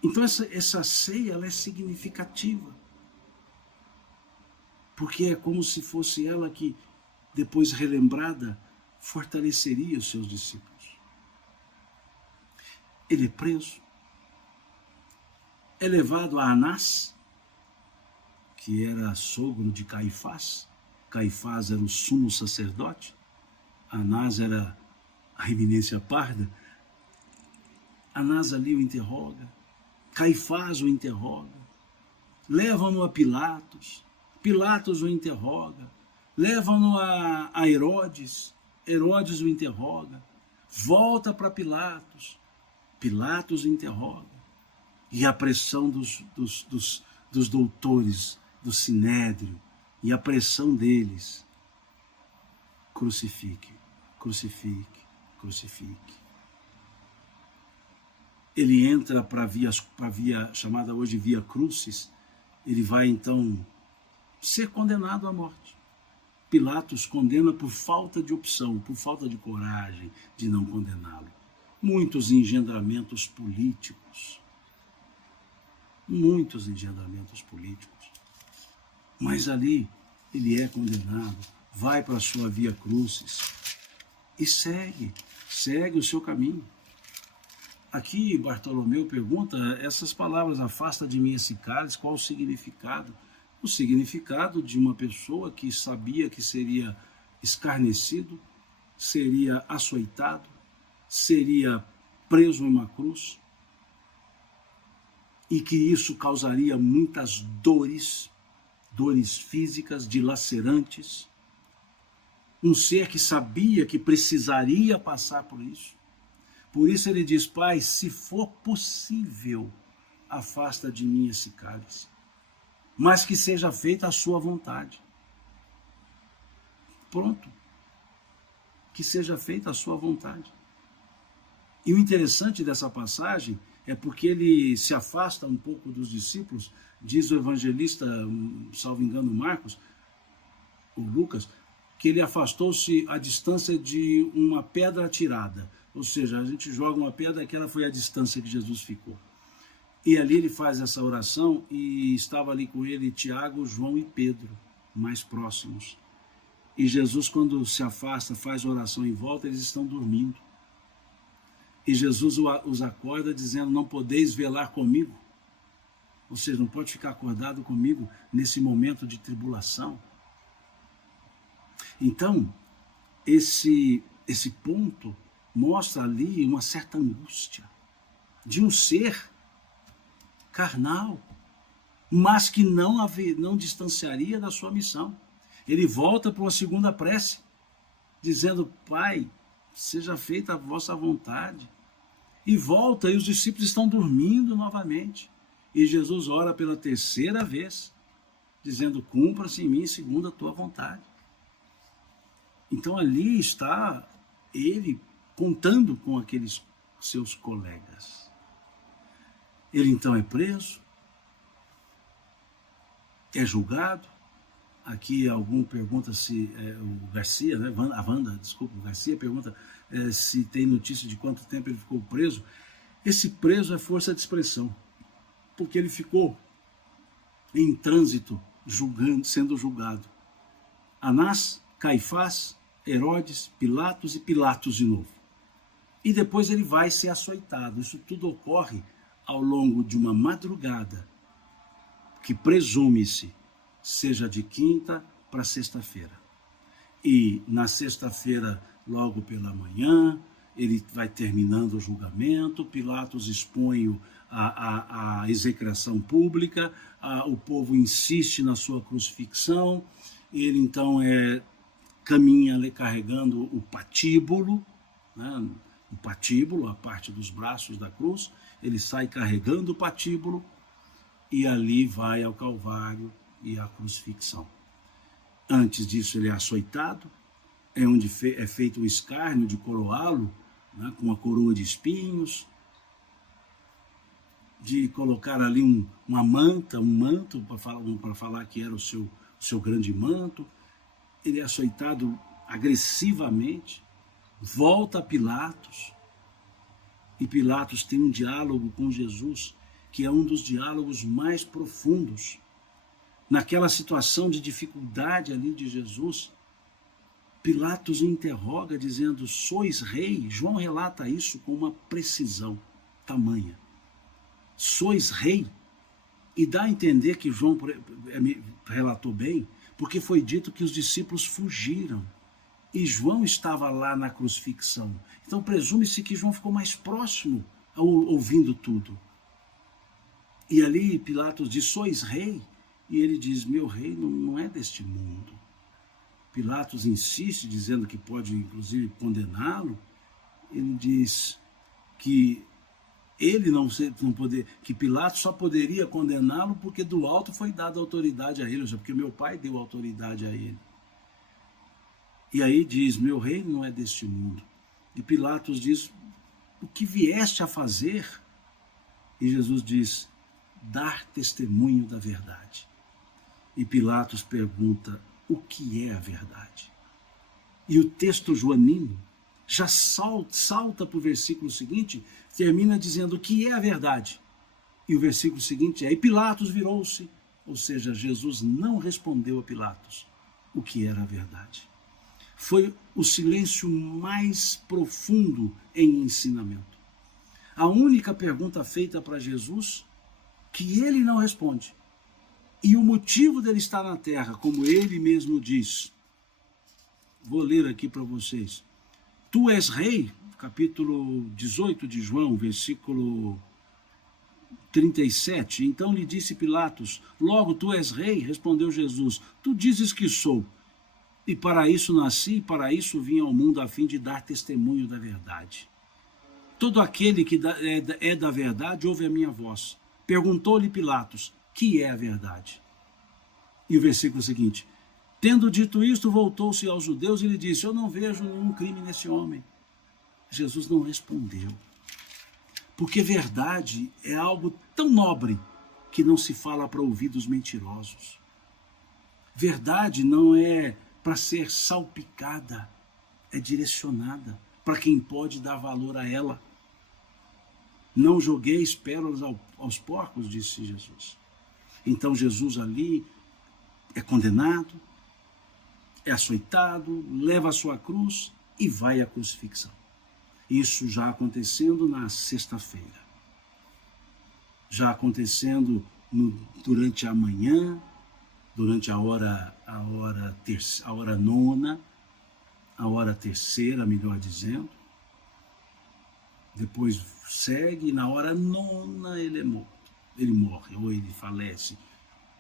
Então essa ceia ela é significativa. Porque é como se fosse ela que, depois relembrada, fortaleceria os seus discípulos. Ele é preso, é levado a Anás, que era sogro de Caifás. Caifás era o sumo sacerdote, Anás era a eminência parda. Anás ali o interroga, Caifás o interroga, levam-no a Pilatos, Pilatos o interroga, levam-no a Herodes, Herodes o interroga, volta para Pilatos, Pilatos o interroga, e a pressão dos doutores, do sinédrio, e a pressão deles, crucifique, crucifique, crucifique. Ele entra para a via chamada hoje Via Crucis, ele vai então ser condenado à morte. Pilatos condena por falta de opção, por falta de coragem de não condená-lo. muitos engendramentos políticos, muitos engendramentos políticos. Mas ali ele é condenado, vai para a sua via crucis e segue o seu caminho. Aqui Bartolomeu pergunta, essas palavras, afasta de mim esse cálice, qual o significado? O significado de uma pessoa que sabia que seria escarnecido, seria açoitado, seria preso em uma cruz, e que isso causaria muitas dores físicas, dilacerantes. Um ser que sabia que precisaria passar por isso. Por isso ele diz, Pai, se for possível, afasta de mim esse cálice, mas que seja feita a sua vontade. Pronto. Que seja feita a sua vontade. E o interessante dessa passagem é porque ele se afasta um pouco dos discípulos, diz o evangelista, salvo engano, Marcos, ou Lucas, que ele afastou-se à distância de uma pedra atirada. Ou seja, a gente joga uma pedra, aquela foi a distância que Jesus ficou. E ali ele faz essa oração e estava ali com ele Tiago, João e Pedro, mais próximos. E Jesus, quando se afasta, faz oração em volta, eles estão dormindo. E Jesus os acorda dizendo, não podeis velar comigo. Ou seja, não pode ficar acordado comigo nesse momento de tribulação. Então, esse ponto mostra ali uma certa angústia de um ser carnal, mas que não distanciaria da sua missão. Ele volta para uma segunda prece, dizendo, Pai, seja feita a vossa vontade. E volta, e os discípulos estão dormindo novamente. E Jesus ora pela terceira vez, dizendo, cumpra-se em mim segundo a tua vontade. Então ali está ele contando com aqueles seus colegas. Ele então é preso, é julgado. Aqui algum pergunta se, o Garcia, né, o Garcia pergunta se tem notícia de quanto tempo ele ficou preso. Esse preso é força de expressão, porque ele ficou em trânsito, sendo julgado. Anás, Caifás, Herodes, Pilatos e Pilatos de novo. E depois ele vai ser açoitado. Isso tudo ocorre ao longo de uma madrugada, que presume-se seja de quinta para sexta-feira. E na sexta-feira, logo pela manhã, ele vai terminando o julgamento, Pilatos expõe a execração pública, o povo insiste na sua crucifixão, ele então caminha ali carregando o patíbulo, né? O patíbulo, a parte dos braços da cruz, ele sai carregando o patíbulo e ali vai ao Calvário e à crucifixão. Antes disso ele é açoitado, é onde é feito o escárnio de coroá-lo, né, com uma coroa de espinhos, de colocar ali um manto para falar que era o seu grande manto. Ele é açoitado agressivamente, volta a Pilatos, e Pilatos tem um diálogo com Jesus, que é um dos diálogos mais profundos. Naquela situação de dificuldade ali de Jesus, Pilatos o interroga dizendo, sois rei? João relata isso com uma precisão tamanha. Sois rei? E dá a entender que João relatou bem, porque foi dito que os discípulos fugiram. E João estava lá na crucifixão. Então presume-se que João ficou mais próximo ouvindo tudo. E ali Pilatos diz, sois rei? E ele diz, meu reino não é deste mundo. Pilatos insiste, dizendo que pode inclusive condená-lo. Ele diz que que Pilatos só poderia condená-lo porque do alto foi dada autoridade a ele, ou seja, porque meu pai deu autoridade a ele. E aí diz, meu reino não é deste mundo. E Pilatos diz, o que vieste a fazer? E Jesus diz, dar testemunho da verdade. E Pilatos pergunta, o que é a verdade? E o texto joanino já salta para o versículo seguinte, termina dizendo o que é a verdade. E o versículo seguinte é: e Pilatos virou-se, ou seja, Jesus não respondeu a Pilatos o que era a verdade. Foi o silêncio mais profundo em ensinamento. A única pergunta feita para Jesus que ele não responde. E o motivo dele estar na terra, como ele mesmo diz, vou ler aqui para vocês. Tu és rei, capítulo 18 de João, versículo 37. Então lhe disse Pilatos: logo tu és rei? Respondeu Jesus: tu dizes que sou. E para isso nasci, e para isso vim ao mundo, a fim de dar testemunho da verdade. Todo aquele que é da verdade ouve a minha voz. Perguntou-lhe Pilatos: que é a verdade? E o versículo seguinte: tendo dito isto, voltou-se aos judeus e lhe disse: eu não vejo nenhum crime nesse homem. Jesus não respondeu. Porque verdade é algo tão nobre que não se fala para ouvidos mentirosos. Verdade não é para ser salpicada, é direcionada para quem pode dar valor a ela. Não jogueis pérolas aos porcos, disse Jesus. Então Jesus ali é condenado, é açoitado, leva a sua cruz e vai à crucifixão. Isso já acontecendo na sexta-feira. Já acontecendo durante a manhã, durante a hora nona, a hora terceira, melhor dizendo. Depois segue, e na hora nona ele é morto. Ele morre, ou ele falece,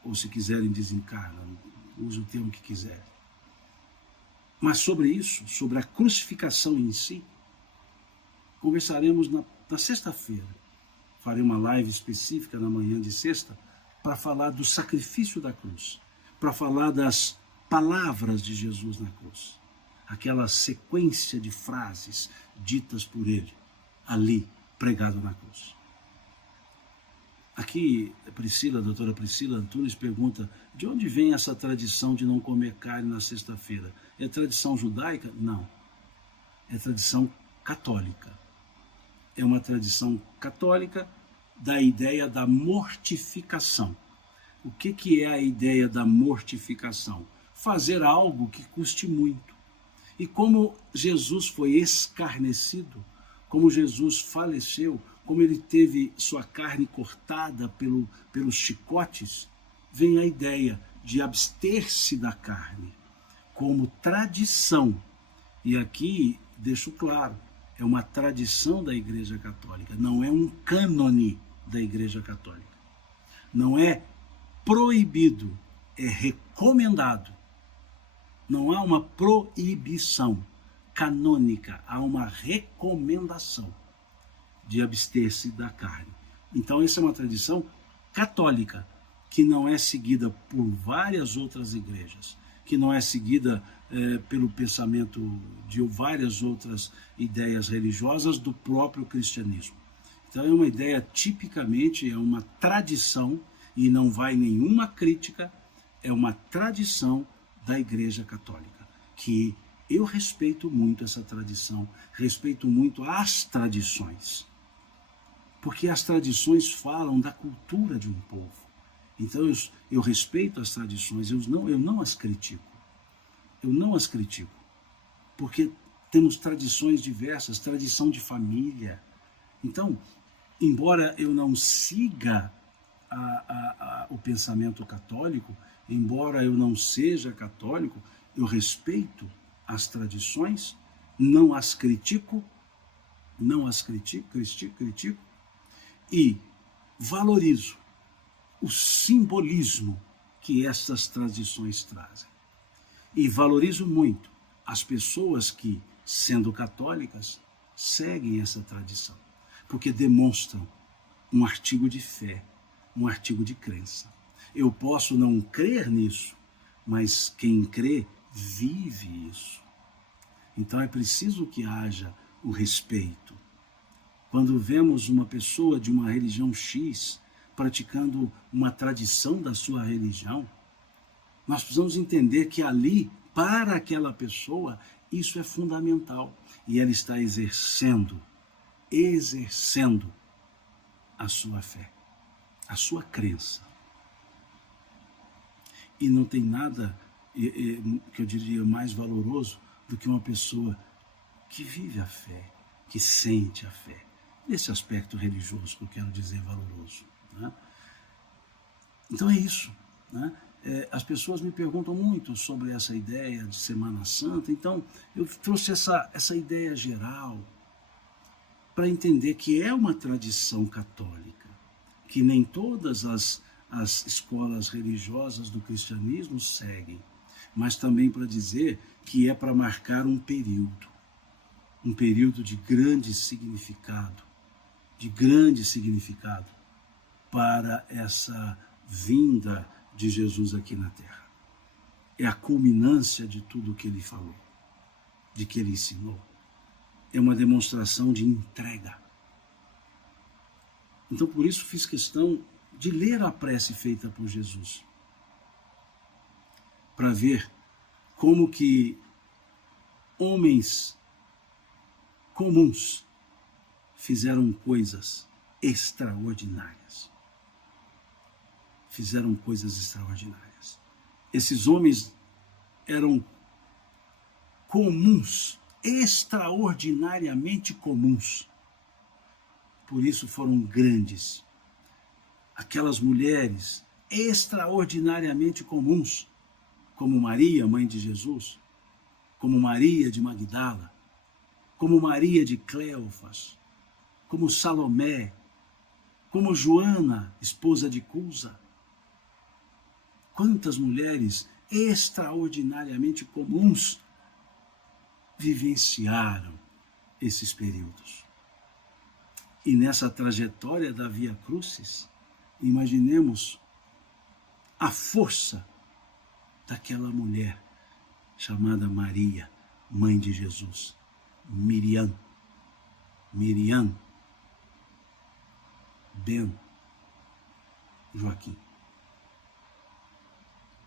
ou se quiserem desencarna, use o termo que quiserem. Mas sobre isso, sobre a crucificação em si, conversaremos na sexta-feira. Farei uma live específica na manhã de sexta para falar do sacrifício da cruz, para falar das palavras de Jesus na cruz, aquela sequência de frases ditas por ele, ali, pregado na cruz. Aqui, a doutora Priscila Antunes pergunta: de onde vem essa tradição de não comer carne na sexta-feira? É tradição judaica? Não. É tradição católica. É uma tradição católica da ideia da mortificação. O que é a ideia da mortificação? Fazer algo que custe muito. E como Jesus foi escarnecido, como Jesus faleceu, como ele teve sua carne cortada pelos chicotes, vem a ideia de abster-se da carne como tradição. E aqui deixo claro, é uma tradição da Igreja Católica, não é um cânone da Igreja Católica. Não é proibido, é recomendado. Não há uma proibição canônica, há uma recomendação de abster-se da carne. Então essa é uma tradição católica, que não é seguida por várias outras igrejas, que não é seguida pelo pensamento de várias outras ideias religiosas do próprio cristianismo. Então é uma ideia tipicamente, é uma tradição, e não vai nenhuma crítica, é uma tradição da Igreja Católica, que eu respeito muito essa tradição, respeito muito as tradições, porque as tradições falam da cultura de um povo. Então eu respeito as tradições, eu não as critico. Eu não as critico, porque temos tradições diversas, tradição de família. Então, embora eu não siga o pensamento católico, embora eu não seja católico, eu respeito as tradições, não as critico, critico e valorizo o simbolismo que essas tradições trazem. E valorizo muito as pessoas que, sendo católicas, seguem essa tradição, porque demonstram um artigo de fé, um artigo de crença. Eu posso não crer nisso, mas quem crê vive isso. Então é preciso que haja o respeito. Quando vemos uma pessoa de uma religião X praticando uma tradição da sua religião, nós precisamos entender que ali, para aquela pessoa, Isso é fundamental. E ela está exercendo a sua fé, a sua crença. E não tem nada que eu diria mais valoroso do que uma pessoa que vive a fé, que sente a fé. Nesse aspecto religioso que eu quero dizer valoroso. Né? Então é isso. Né? As pessoas me perguntam muito sobre essa ideia de Semana Santa, então eu trouxe essa ideia geral para entender que é uma tradição católica, que nem todas as escolas religiosas do cristianismo seguem, mas também para dizer que é para marcar um período de grande significado para essa vinda de Jesus aqui na Terra. É a culminância de tudo o que ele falou, de que ele ensinou. É uma demonstração de entrega. Então, por isso, fiz questão de ler a prece feita por Jesus, para ver como que homens comuns fizeram coisas extraordinárias. Esses homens eram comuns, extraordinariamente comuns. Por isso foram grandes. Aquelas mulheres extraordinariamente comuns, como Maria, mãe de Jesus, como Maria de Magdala, como Maria de Cleofas, como Salomé, como Joana, esposa de Cusa. Quantas mulheres extraordinariamente comuns vivenciaram esses períodos. E nessa trajetória da Via Crucis, imaginemos a força daquela mulher chamada Maria, mãe de Jesus, Miriam Ben Joaquim.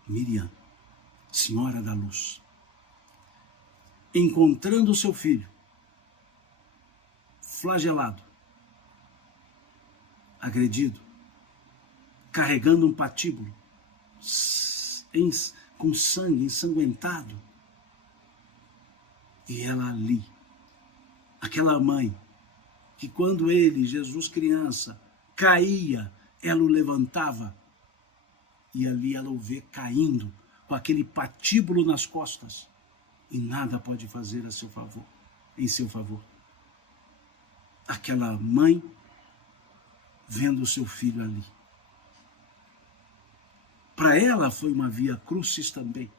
Miriam, Senhora da Luz, encontrando o seu filho, flagelado, agredido, carregando um patíbulo, com sangue ensanguentado, e ela ali, aquela mãe, que quando ele, Jesus criança, caía, ela o levantava, e ali ela o vê caindo, com aquele patíbulo nas costas, e nada pode fazer em seu favor. Aquela mãe vendo o seu filho ali. Para ela foi uma via crucis também,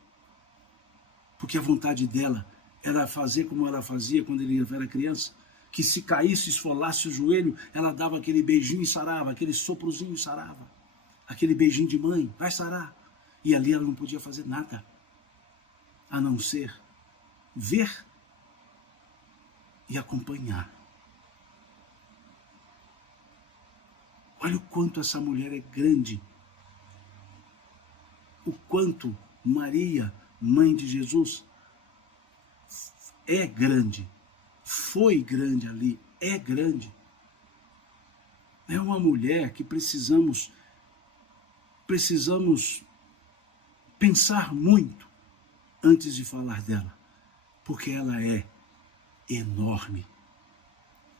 porque a vontade dela era fazer como ela fazia quando ele era criança, que se caísse, esfolasse o joelho, ela dava aquele beijinho e sarava, aquele soprozinho e sarava, aquele beijinho de mãe, vai sarar. E ali ela não podia fazer nada, a não ser ver e acompanhar. Olha o quanto essa mulher é grande, o quanto Maria, mãe de Jesus, é grande, foi grande ali, é grande. É uma mulher que precisamos pensar muito antes de falar dela, porque ela é enorme.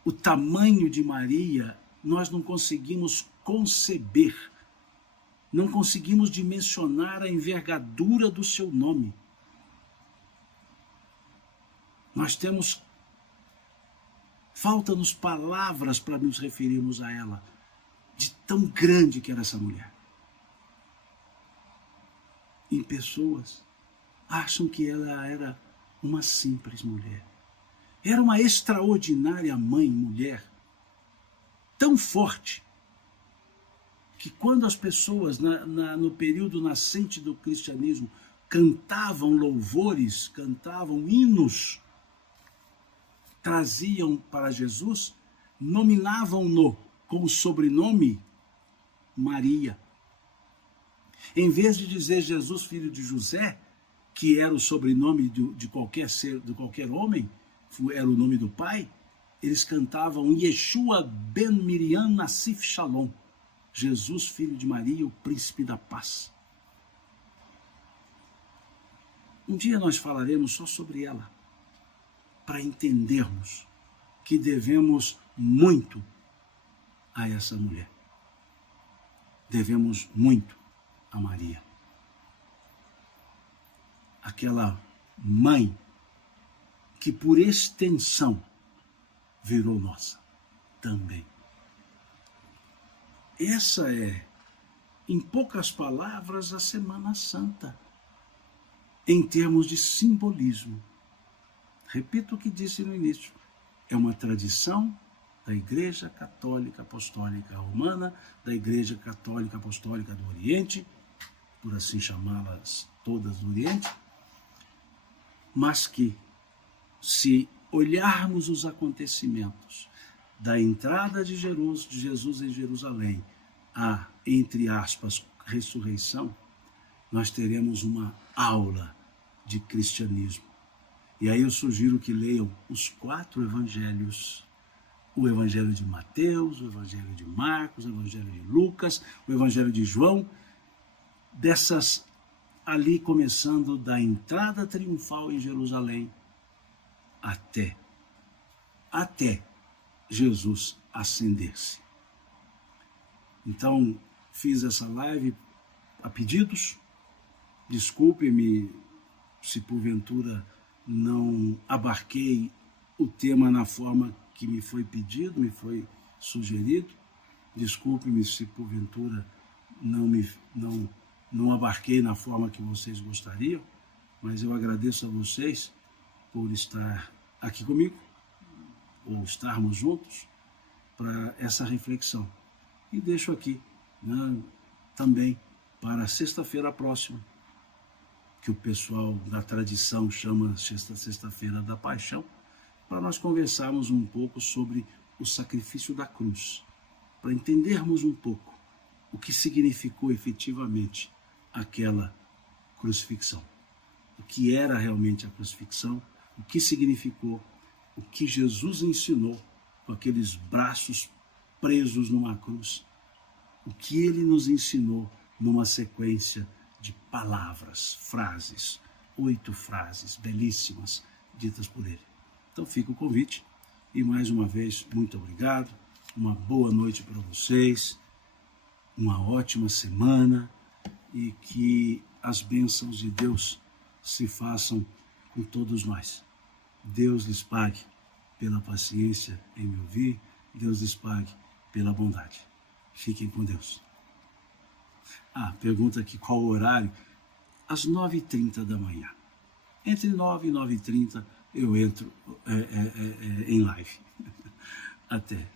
O tamanho de Maria nós não conseguimos conceber, não conseguimos dimensionar a envergadura do seu nome. Faltam-nos palavras para nos referirmos a ela, de tão grande que era essa mulher. E pessoas acham que ela era uma simples mulher. Era uma extraordinária mãe, mulher, tão forte, que quando as pessoas, no período nascente do cristianismo, cantavam louvores, cantavam hinos, traziam para Jesus, nominavam-no com o sobrenome Maria. Em vez de dizer Jesus, filho de José, que era o sobrenome de qualquer ser, de qualquer homem, era o nome do pai, eles cantavam Yeshua ben Miriam Nassif Shalom, Jesus, filho de Maria, o príncipe da paz. Um dia nós falaremos só sobre ela, para entendermos que devemos muito a essa mulher. Devemos muito a Maria. Aquela mãe que por extensão virou nossa também. Essa é, em poucas palavras, a Semana Santa, em termos de simbolismo. Repito o que disse no início, é uma tradição da Igreja Católica Apostólica Romana, da Igreja Católica Apostólica do Oriente, por assim chamá-las todas do Oriente, mas que, se olharmos os acontecimentos da entrada de Jesus em Jerusalém, a, entre aspas, ressurreição, nós teremos uma aula de cristianismo. E aí eu sugiro que leiam os 4 evangelhos, o evangelho de Mateus, o evangelho de Marcos, o evangelho de Lucas, o evangelho de João, dessas ali começando da entrada triunfal em Jerusalém até Jesus ascender-se. Então, fiz essa live a pedidos. Desculpe-me se porventura não abarquei o tema na forma que me foi pedido, me foi sugerido. Desculpe-me se porventura não abarquei na forma que vocês gostariam, mas eu agradeço a vocês por estar aqui comigo, ou estarmos juntos, para essa reflexão. E deixo aqui, né, também para sexta-feira próxima, que o pessoal da tradição chama sexta-feira da paixão, para nós conversarmos um pouco sobre o sacrifício da cruz, para entendermos um pouco o que significou efetivamente aquela crucifixão, o que era realmente a crucifixão, o que significou, o que Jesus ensinou com aqueles braços presos numa cruz, o que ele nos ensinou numa sequência de palavras, frases, 8 frases belíssimas ditas por ele. Então fica o convite e mais uma vez muito obrigado, uma boa noite para vocês, uma ótima semana e que as bênçãos de Deus se façam com todos nós. Deus lhes pague pela paciência em me ouvir, Deus lhes pague pela bondade. Fiquem com Deus. Pergunta aqui qual o horário? Às 9h30 da manhã. Entre 9 e 9h30 eu entro em live. Até.